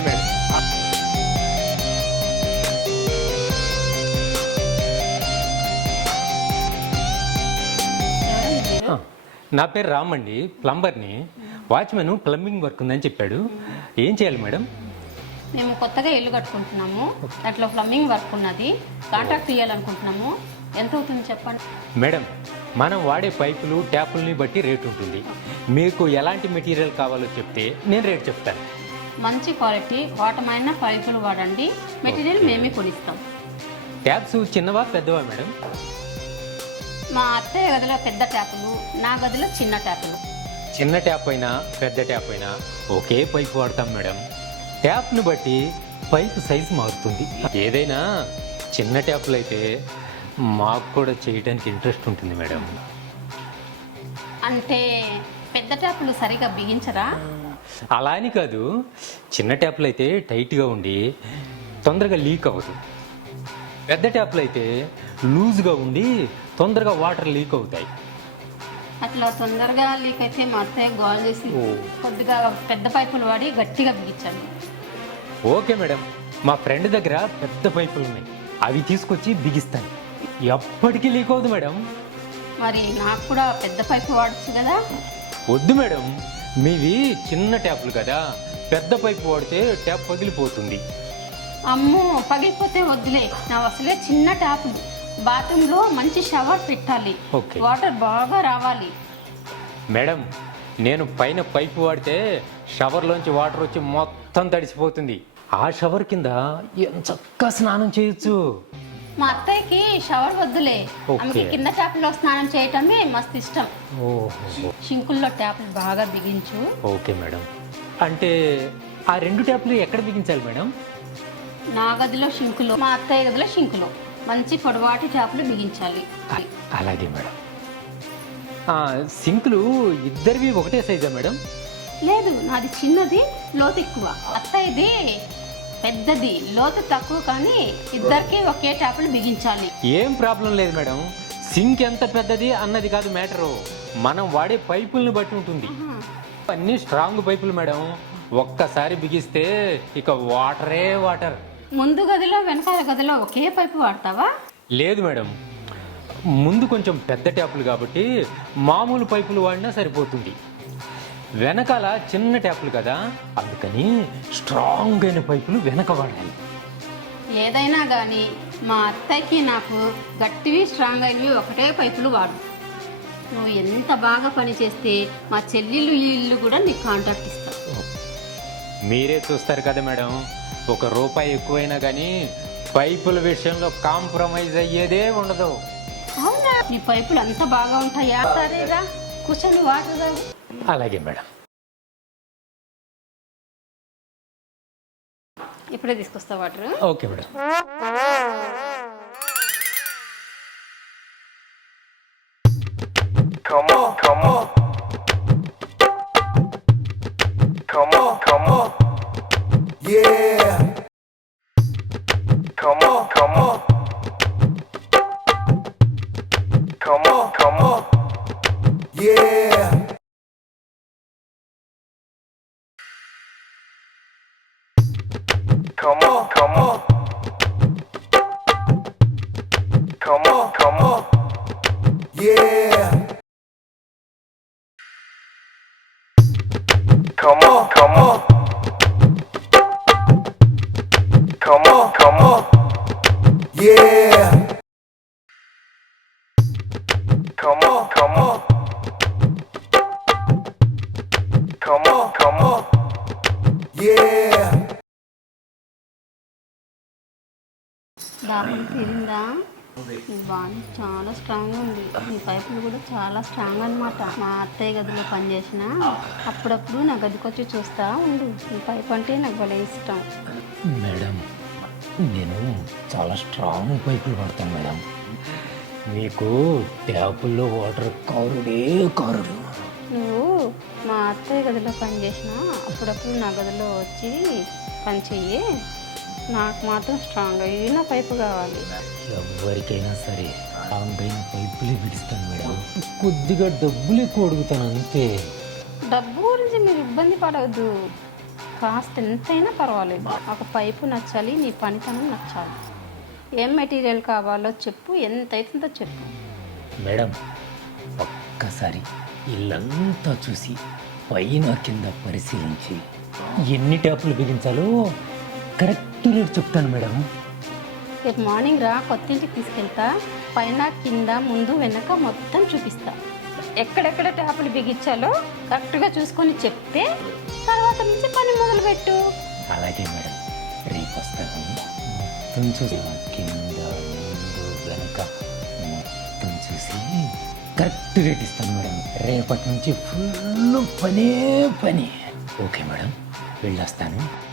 Madam నా పేరు రామ్ అండి ప్లంబర్ని. వాచ్మెన్ ప్లంబింగ్ వర్క్ ఉందని చెప్పాడు. ఏం చేయాలి మేడం? మేము కొత్తగా ఇల్లు కట్టుకుంటున్నాము. అట్లా ప్లంబింగ్ వర్క్ ఉన్నది. కాంట్రాక్ట్ ఇవ్వాలనుకుంటున్నాము ఎంత అవుతుంది చెప్పండి? మేడం మనం వాడే పైపులు ట్యాపుల్ని బట్టి రేట్ ఉంటుంది. మీకు ఎలాంటి మెటీరియల్ కావాలో చెప్తే నేను రేట్ చెప్తాను. మంచి క్వాలిటీ వాటమైన పైపులు వాడండి. మెటీరియల్ మేమే కొనిస్తాం. Taps చిన్నవా పెద్దవా madam? మా అత్తయ్య గదిలో పెద్ద ట్యాపులు నా గదిలో చిన్న ట్యాపులు. చిన్న ట్యాప్ అయినా పెద్ద ట్యాప్ అయినా ఒకే పైపు వాడతాం మేడం. ట్యాప్ను బట్టి పైపు సైజు మారుతుంది. ఏదైనా చిన్న ట్యాపులు అయితే మాకు కూడా చేయడానికి ఇంట్రెస్ట్ ఉంటుంది మేడం. అంటే పెద్ద ట్యాపులు సరిగా బిగించరా? అలా అని కాదు చిన్న ట్యాప్లు అయితే టైట్గా ఉండి తొందరగా లీక్ అవ్వదు పెద్ద ట్యాప్లు అయితే లూజ్గా ఉండి తొందరగా వాటర్ లీక్ అవుతాయి. అట్లా తొందరగా లీక్ అయితే మా అత్తయ్య గోల్ చేసి కొద్దిగా పెద్ద పైపులు వాడి గట్టిగా బిగించండి ఓకే మేడం మా ఫ్రెండ్ దగ్గర పెద్ద పైపులు ఉన్నాయి. అవి తీసుకొచ్చి బిగిస్తాను. ఎప్పటికీ లీక్ అవుతుంది మేడం. మరి నాకు కూడా పెద్ద పైపు వాడచ్చు కదా. వద్దు మేడం. మీవి చిన్న ట్యాప్లు కదా. పెద్ద పైపు వాడితే ట్యాప్ పగిలిపోతుంది. అమ్మో పగిలిపోతే వద్దులే. నా అసలే చిన్న ట్యాపులు బాత్రూంలో మంచి షవర్ పెట్టాలి. ఓకే. వాటర్ బాగా రావాలి. మేడం నేను పైన పైపు వాడితే షవర్లోంచి వాటర్ వచ్చి మొత్తం తడిసిపోతుంది. ఆ షవర్ కింద ఎంత చక్కగా స్నానం చేయొచ్చు. మా అత్తయ్యకి షవర్ వద్దులే. ఆమెకి కింద ట్యాప్లో స్నానం చేయటమే మస్తు ఇష్టం. షింకుల్లో ట్యాప్లు బాగా బిగించు. Okay madam. అంటే ఆ రెండు ట్యాప్లు ఎక్కడ బిగించాలి మేడం? నా గదిలో షింకులో మా అత్తయ్య గదిలో షింకులో. మంచి పొడవాటి ట్యాప్లు బిగించాలి. అలాగే మేడం. ఆ, సింకులు ఇద్దరివి ఒకటే సైజా మేడం? లేదు నాది చిన్నది లోతు ఎక్కువ. అత్తయ్యది పెద్దది లోతు తక్కువ కానీ ఇద్దరికి ఒకే ట్యాపులు బిగించాలి. ఏం ప్రాబ్లం లేదు మేడం. సింక్ ఎంత పెద్దది అన్నది కాదు మ్యాటరు. మనం వాడే పైపుల్ని బట్టి ఉంటుంది. అన్ని స్ట్రాంగ్ పైపులు మేడం. ఒక్కసారి బిగిస్తే ఇక వాటరే వాటర్. ముందు గదిలో వెనకాల గదిలో ఒకే పైపు వాడతావా? లేదు మేడం. ముందు కొంచెం పెద్ద ట్యాపులు కాబట్టి మామూలు పైపులు వాడినా సరిపోతుంది. వెనకాల చిన్న ట్యాపులు కదా? అందుకని స్ట్రాంగ్ అయిన పైపులు వెనక వాడాలి. ఏదైనా కానీ మా అత్తయ్యకి నాకు గట్టివి స్ట్రాంగ్ అయినవి ఒకటే పైపులు వాడు. నువ్వు ఎంత బాగా పని చేస్తే మా చెల్లెళ్ళు ఇల్లు కూడా నీకు కాంటాక్ట్ ఇస్తా. మీరే చూస్తారు కదా మేడం ఒక రూపాయి ఎక్కువైనా కానీ పైపుల విషయంలో కాంప్రమైజ్ అయ్యేదే ఉండదు. అవునా? నీ పైపులు అంత బాగా ఉంటాయా? సరేరా కూర్చొని వాటర్. అలాగే మేడం ఇప్పుడే తీసుకొస్తా water okay madam Come on, come on. Come on, come on. Yeah. Come on, come on. Come on, come on. Come on, come on. Yeah. Come on, come on. Come on, come on. Yeah. Come on, come on. Come on, come on. బాగా చాలా strong ఉంది. ఈ పైపులు కూడా చాలా strong అన్నమాట. మా అత్తయ్య గదిలో పనిచేసిన అప్పుడప్పుడు నా గదికి వచ్చి చూస్తా ఉండు. ఈ పైప్ అంటే నాకు భలే ఇష్టం. మేడం నేను చాలా స్ట్రాంగ్ పైపులు వాడతాను మేడం. మీకు ట్యాపుల్లో వాటర్ కారుడే కారుడు. నువ్వు మా అత్తయ్య గదిలో పనిచేసిన అప్పుడప్పుడు నా గదిలో వచ్చి పని చెయ్యి నాకు మాత్రం స్ట్రాంగ్ అయిన పైపు కావాలి. ఎవరికైనా సరే స్ట్రాంగ్ అయిన పైపులే పిలుస్తాను మేడం. కొద్దిగా డబ్బులు ఎక్కువ అడుగుతాను అంతే. డబ్బు గురించి మీరు ఇబ్బంది పడవద్దు. కాస్ట్ ఎంతైనా పర్వాలేదు. ఒక పైపు నచ్చాలి నీ పనితనం నచ్చాలి. ఏం మెటీరియల్ కావాలో చెప్పు ఎంత అవుతుందో చెప్పు. మేడం ఒక్కసారి ఇల్లంతా చూసి పైన కింద పరిశీలించి ఎన్ని ట్యాపులు బిగించాలో కరెక్ట్ రేట్ చెప్తాను మేడం. రేపు మార్నింగ్ రా కొత్తింటికి తీసుకెళ్తా. పైన కింద ముందు వెనక మొత్తం చూపిస్తా. ఎక్కడెక్కడ ట్యాపులు బిగించాలో కరెక్ట్గా చూసుకొని చెప్తే తర్వాత నుంచి పని మొదలుపెట్టు. అలాగే మేడం. రేపు వస్తాను. మొత్తం చూసి కింద ముందు వెనక మొత్తం చూసి కరెక్ట్ రేట్ ఇస్తాను మేడం. రేపటి నుంచి ఫుల్ పనే పని. Okay madam. వెళ్ళొస్తాను.